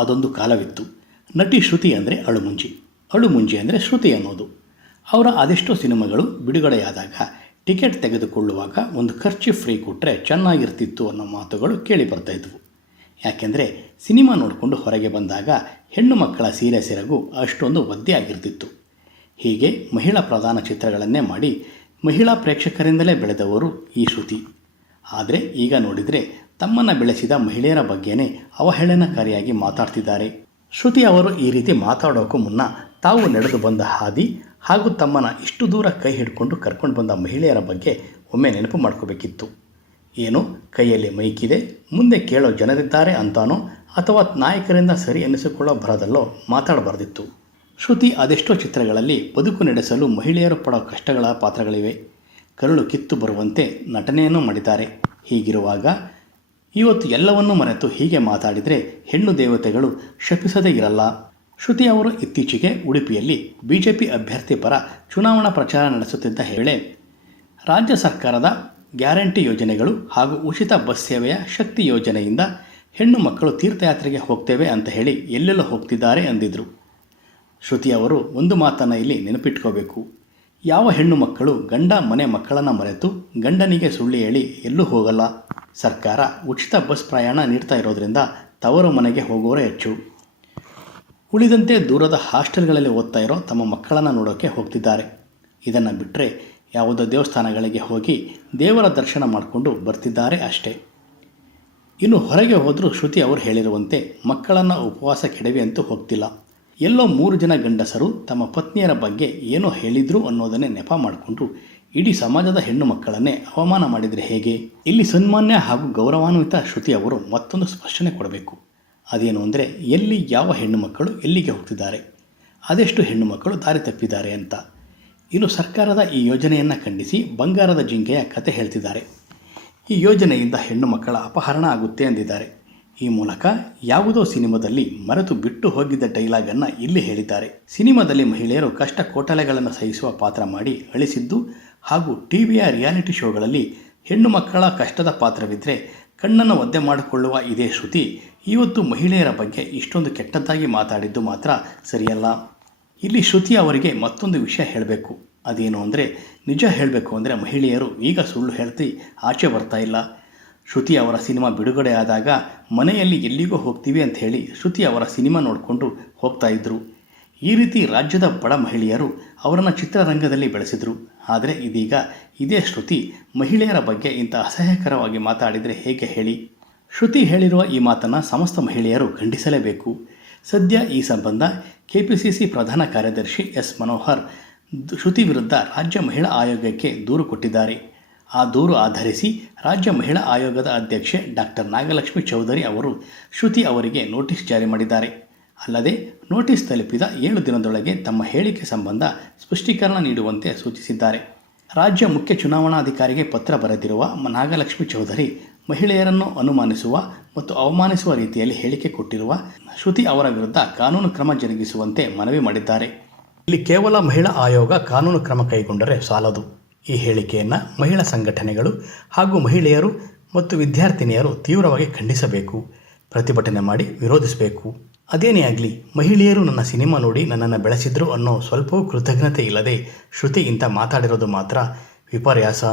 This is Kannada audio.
ಅದೊಂದು ಕಾಲವಿತ್ತು. ನಟಿ ಶ್ರುತಿ ಅಂದರೆ ಅಳುಮುಂಜಿ, ಅಳುಮುಂಜಿ ಅಂದರೆ ಶ್ರುತಿ ಅನ್ನೋದು. ಅವರ ಅದೆಷ್ಟೋ ಸಿನಿಮಾಗಳು ಬಿಡುಗಡೆಯಾದಾಗ ಟಿಕೆಟ್ ತೆಗೆದುಕೊಳ್ಳುವಾಗ ಒಂದು ಖರ್ಚು ಫ್ರೀ ಕೊಟ್ಟರೆ ಚೆನ್ನಾಗಿರ್ತಿತ್ತು ಅನ್ನೋ ಮಾತುಗಳು ಕೇಳಿ ಬರ್ತಾಯಿದ್ವು. ಯಾಕೆಂದರೆ ಸಿನಿಮಾ ನೋಡಿಕೊಂಡು ಹೊರಗೆ ಬಂದಾಗ ಹೆಣ್ಣು ಮಕ್ಕಳ ಸೀರೆ ಸೆರಗು ಅಷ್ಟೊಂದು ಒದ್ದೆ ಆಗಿರ್ತಿತ್ತು. ಹೀಗೆ ಮಹಿಳಾ ಪ್ರಧಾನ ಚಿತ್ರಗಳನ್ನೇ ಮಾಡಿ ಮಹಿಳಾ ಪ್ರೇಕ್ಷಕರಿಂದಲೇ ಬೆಳೆದವರು ಈ ಶ್ರುತಿ. ಆದರೆ ಈಗ ನೋಡಿದರೆ ತಮ್ಮನ್ನು ಬೆಳೆಸಿದ ಮಹಿಳೆಯರ ಬಗ್ಗೆನೇ ಅವಹೇಳನಕಾರಿಯಾಗಿ ಮಾತಾಡ್ತಿದ್ದಾರೆ. ಶ್ರುತಿ ಅವರು ಈ ರೀತಿ ಮಾತಾಡೋಕ್ಕೂ ಮುನ್ನ ತಾವು ನಡೆದು ಬಂದ ಹಾದಿ ಹಾಗೂ ತಮ್ಮನ್ನು ಇಷ್ಟು ದೂರ ಕೈ ಹಿಡ್ಕೊಂಡು ಕರ್ಕೊಂಡು ಬಂದ ಮಹಿಳೆಯರ ಬಗ್ಗೆ ಒಮ್ಮೆ ನೆನಪು ಮಾಡ್ಕೋಬೇಕಿತ್ತು. ಏನು ಕೈಯಲ್ಲಿ ಮೈಕಿದೆ, ಮುಂದೆ ಕೇಳೋ ಜನರಿದ್ದಾರೆ ಅಂತಾನೋ ಅಥವಾ ನಾಯಕರಿಂದ ಸರಿ ಎನ್ನಿಸಿಕೊಳ್ಳೋ ಭರದಲ್ಲೋ ಮಾತಾಡಬಾರ್ದಿತ್ತು. ಶ್ರುತಿ ಅದೆಷ್ಟೋ ಚಿತ್ರಗಳಲ್ಲಿ ಬದುಕು ನಡೆಸಲು ಮಹಿಳೆಯರು ಪಡೋ ಕಷ್ಟಗಳ ಪಾತ್ರಗಳಿವೆ. ಕರುಳು ಕಿತ್ತು ಬರುವಂತೆ ನಟನೆಯನ್ನು ಮಾಡಿದ್ದಾರೆ. ಹೀಗಿರುವಾಗ ಇವತ್ತು ಎಲ್ಲವನ್ನೂ ಮರೆತು ಹೀಗೆ ಮಾತಾಡಿದರೆ ಹೆಣ್ಣು ದೇವತೆಗಳು ಶಪಿಸದೇ ಇರಲ್ಲ. ಶ್ರುತಿ ಅವರು ಇತ್ತೀಚೆಗೆ ಉಡುಪಿಯಲ್ಲಿ ಬಿಜೆಪಿ ಅಭ್ಯರ್ಥಿ ಪರ ಚುನಾವಣಾ ಪ್ರಚಾರ ನಡೆಸುತ್ತಿದ್ದ ವೇಳೆ ರಾಜ್ಯ ಸರ್ಕಾರದ ಗ್ಯಾರಂಟಿ ಯೋಜನೆಗಳು ಹಾಗೂ ಉಚಿತ ಬಸ್ ಸೇವೆಯ ಶಕ್ತಿ ಯೋಜನೆಯಿಂದ ಹೆಣ್ಣು ಮಕ್ಕಳು ತೀರ್ಥಯಾತ್ರೆಗೆ ಹೋಗ್ತೇವೆ ಅಂತ ಹೇಳಿ ಎಲ್ಲೆಲ್ಲೋ ಹೋಗ್ತಿದ್ದಾರೆ ಅಂದಿದ್ರು. ಶ್ರುತಿ ಅವರು ಒಂದು ಮಾತನ್ನು ಇಲ್ಲಿ ನೆನಪಿಟ್ಕೋಬೇಕು. ಯಾವ ಹೆಣ್ಣು ಮಕ್ಕಳು ಗಂಡ ಮನೆ ಮಕ್ಕಳನ್ನು ಮರೆತು ಗಂಡನಿಗೆ ಸುಳ್ಳು ಹೇಳಿ ಎಲ್ಲೂ ಹೋಗಲ್ಲ. ಸರ್ಕಾರ ಉಚಿತ ಬಸ್ ಪ್ರಯಾಣ ನೀಡ್ತಾ ಇರೋದ್ರಿಂದ ತವರು ಮನೆಗೆ ಹೋಗೋರೇ ಹೆಚ್ಚು. ಉಳಿದಂತೆ ದೂರದ ಹಾಸ್ಟೆಲ್ಗಳಲ್ಲಿ ಓದ್ತಾ ಇರೋ ತಮ್ಮ ಮಕ್ಕಳನ್ನು ನೋಡೋಕ್ಕೆ ಹೋಗ್ತಿದ್ದಾರೆ. ಇದನ್ನು ಬಿಟ್ಟರೆ ಯಾವುದೋ ದೇವಸ್ಥಾನಗಳಿಗೆ ಹೋಗಿ ದೇವರ ದರ್ಶನ ಮಾಡಿಕೊಂಡು ಬರ್ತಿದ್ದಾರೆ ಅಷ್ಟೇ. ಇನ್ನು ಹೊರಗೆ ಹೋದರೂ ಶ್ರುತಿ ಅವರು ಹೇಳಿರುವಂತೆ ಮಕ್ಕಳನ್ನು ಉಪವಾಸ ಕೆಡವಿ ಅಂತೂ ಹೋಗ್ತಿಲ್ಲ. ಎಲ್ಲೋ 3 ಜನ ಗಂಡಸರು ತಮ್ಮ ಪತ್ನಿಯರ ಬಗ್ಗೆ ಏನೋ ಹೇಳಿದ್ರು ಅನ್ನೋದನ್ನೇ ನೆಪ ಮಾಡಿಕೊಂಡು ಇಡೀ ಸಮಾಜದ ಹೆಣ್ಣು ಮಕ್ಕಳನ್ನೇ ಅವಮಾನ ಮಾಡಿದರೆ ಹೇಗೆ? ಇಲ್ಲಿ ಸನ್ಮಾನ್ಯ ಹಾಗೂ ಗೌರವಾನ್ವಿತ ಶ್ರುತಿ ಅವರು ಮತ್ತೊಂದು ಸ್ಪಷ್ಟನೆ ಕೊಡಬೇಕು. ಅದೇನು ಅಂದರೆ ಎಲ್ಲಿ ಯಾವ ಹೆಣ್ಣು ಮಕ್ಕಳು ಎಲ್ಲಿಗೆ ಹೋಗ್ತಿದ್ದಾರೆ, ಅದೆಷ್ಟು ಹೆಣ್ಣು ಮಕ್ಕಳು ದಾರಿ ತಪ್ಪಿದ್ದಾರೆ ಅಂತ. ಇನ್ನು ಸರ್ಕಾರದ ಈ ಯೋಜನೆಯನ್ನು ಖಂಡಿಸಿ ಬಂಗಾರದ ಜಿಂಕೆಯ ಕತೆ ಹೇಳ್ತಿದ್ದಾರೆ. ಈ ಯೋಜನೆಯಿಂದ ಹೆಣ್ಣು ಮಕ್ಕಳ ಅಪಹರಣ ಆಗುತ್ತೆ ಅಂದಿದ್ದಾರೆ. ಈ ಮೂಲಕ ಯಾವುದೋ ಸಿನಿಮಾದಲ್ಲಿ ಮರೆತು ಬಿಟ್ಟು ಹೋಗಿದ್ದ ಡೈಲಾಗನ್ನು ಇಲ್ಲಿ ಹೇಳಿದ್ದಾರೆ. ಸಿನಿಮಾದಲ್ಲಿ ಮಹಿಳೆಯರು ಕಷ್ಟ ಕೋಟಲೆಗಳನ್ನು ಸಹಿಸುವ ಪಾತ್ರ ಮಾಡಿ ಅಳಿಸಿದ್ದು ಹಾಗೂ ಟಿವಿಯ ರಿಯಾಲಿಟಿ ಶೋಗಳಲ್ಲಿ ಹೆಣ್ಣು ಮಕ್ಕಳ ಕಷ್ಟದ ಪಾತ್ರವಿದ್ದರೆ ಕಣ್ಣನ್ನು ಒದ್ದೆ ಮಾಡಿಕೊಳ್ಳುವ ಇದೇ ಶ್ರುತಿ ಇವತ್ತು ಮಹಿಳೆಯರ ಬಗ್ಗೆ ಇಷ್ಟೊಂದು ಕೆಟ್ಟದ್ದಾಗಿ ಮಾತಾಡಿದ್ದು ಮಾತ್ರ ಸರಿಯಲ್ಲ. ಇಲ್ಲಿ ಶ್ರುತಿ ಅವರಿಗೆ ಮತ್ತೊಂದು ವಿಷಯ ಹೇಳಬೇಕು. ಅದೇನು ಅಂದರೆ ನಿಜ ಹೇಳಬೇಕು ಅಂದರೆ ಮಹಿಳೆಯರು ಈಗ ಸುಳ್ಳು ಹೇಳ್ತಿ ಆಚೆ ಬರ್ತಾ ಇಲ್ಲ. ಶ್ರುತಿ ಅವರ ಸಿನಿಮಾ ಬಿಡುಗಡೆ ಆದಾಗ ಮನೆಯಲ್ಲಿ ಎಲ್ಲಿಗೋ ಹೋಗ್ತೀವಿ ಅಂತ ಹೇಳಿ ಶ್ರುತಿ ಅವರ ಸಿನಿಮಾ ನೋಡಿಕೊಂಡು ಹೋಗ್ತಾ ಇದ್ದರು. ಈ ರೀತಿ ರಾಜ್ಯದ ಬಡ ಮಹಿಳೆಯರು ಅವರನ್ನು ಚಿತ್ರರಂಗದಲ್ಲಿ ಬೆಳೆಸಿದರು. ಆದರೆ ಇದೀಗ ಇದೇ ಶ್ರುತಿ ಮಹಿಳೆಯರ ಬಗ್ಗೆ ಇಂಥ ಅಸಹ್ಯಕರವಾಗಿ ಮಾತಾಡಿದರೆ ಹೇಗೆ ಹೇಳಿ? ಶ್ರುತಿ ಹೇಳಿರುವ ಈ ಮಾತನ್ನು ಸಮಸ್ತ ಮಹಿಳೆಯರು ಖಂಡಿಸಲೇಬೇಕು. ಸದ್ಯ ಈ ಸಂಬಂಧ ಕೆಪಿಸಿಸಿ ಪ್ರಧಾನ ಕಾರ್ಯದರ್ಶಿ ಎಸ್ ಮನೋಹರ್ ಶ್ರುತಿ ವಿರುದ್ಧ ರಾಜ್ಯ ಮಹಿಳಾ ಆಯೋಗಕ್ಕೆ ದೂರು ಕೊಟ್ಟಿದ್ದಾರೆ. ಆ ದೂರು ಆಧರಿಸಿ ರಾಜ್ಯ ಮಹಿಳಾ ಆಯೋಗದ ಅಧ್ಯಕ್ಷೆ ಡಾಕ್ಟರ್ ನಾಗಲಕ್ಷ್ಮಿ ಚೌಧರಿ ಅವರು ಶ್ರುತಿ ಅವರಿಗೆ ನೋಟಿಸ್ ಜಾರಿ ಮಾಡಿದ್ದಾರೆ. ಅಲ್ಲದೆ ನೋಟಿಸ್ ತಲುಪಿದ 7 ದಿನದೊಳಗೆ ತಮ್ಮ ಹೇಳಿಕೆ ಸಂಬಂಧ ಸ್ಪಷ್ಟೀಕರಣ ನೀಡುವಂತೆ ಸೂಚಿಸಿದ್ದಾರೆ. ರಾಜ್ಯ ಮುಖ್ಯ ಚುನಾವಣಾಧಿಕಾರಿಗೆ ಪತ್ರ ಬರೆದಿರುವ ನಾಗಲಕ್ಷ್ಮಿ ಚೌಧರಿ ಮಹಿಳೆಯರನ್ನು ಅನುಮಾನಿಸುವ ಮತ್ತು ಅವಮಾನಿಸುವ ರೀತಿಯಲ್ಲಿ ಹೇಳಿಕೆ ಕೊಟ್ಟಿರುವ ಶ್ರುತಿ ಅವರ ವಿರುದ್ಧ ಕಾನೂನು ಕ್ರಮ ಜರುಗಿಸುವಂತೆ ಮನವಿ ಮಾಡಿದ್ದಾರೆ. ಇಲ್ಲಿ ಕೇವಲ ಮಹಿಳಾ ಆಯೋಗ ಕಾನೂನು ಕ್ರಮ ಕೈಗೊಂಡರೆ ಸಾಲದು. ಈ ಹೇಳಿಕೆಯನ್ನು ಮಹಿಳಾ ಸಂಘಟನೆಗಳು ಹಾಗೂ ಮಹಿಳೆಯರು ಮತ್ತು ವಿದ್ಯಾರ್ಥಿನಿಯರು ತೀವ್ರವಾಗಿ ಖಂಡಿಸಬೇಕು, ಪ್ರತಿಭಟನೆ ಮಾಡಿ ವಿರೋಧಿಸಬೇಕು. ಅದೇನೇ ಆಗಲಿ, ಮಹಿಳೆಯರು ನನ್ನ ಸಿನಿಮಾ ನೋಡಿ ನನ್ನನ್ನು ಬೆಳೆಸಿದ್ರು ಅನ್ನೋ ಸ್ವಲ್ಪವೂ ಕೃತಜ್ಞತೆ ಇಲ್ಲದೆ ಶ್ರುತಿ ಇಂಥ ಮಾತಾಡಿರೋದು ಮಾತ್ರ ವಿಪರ್ಯಾಸ.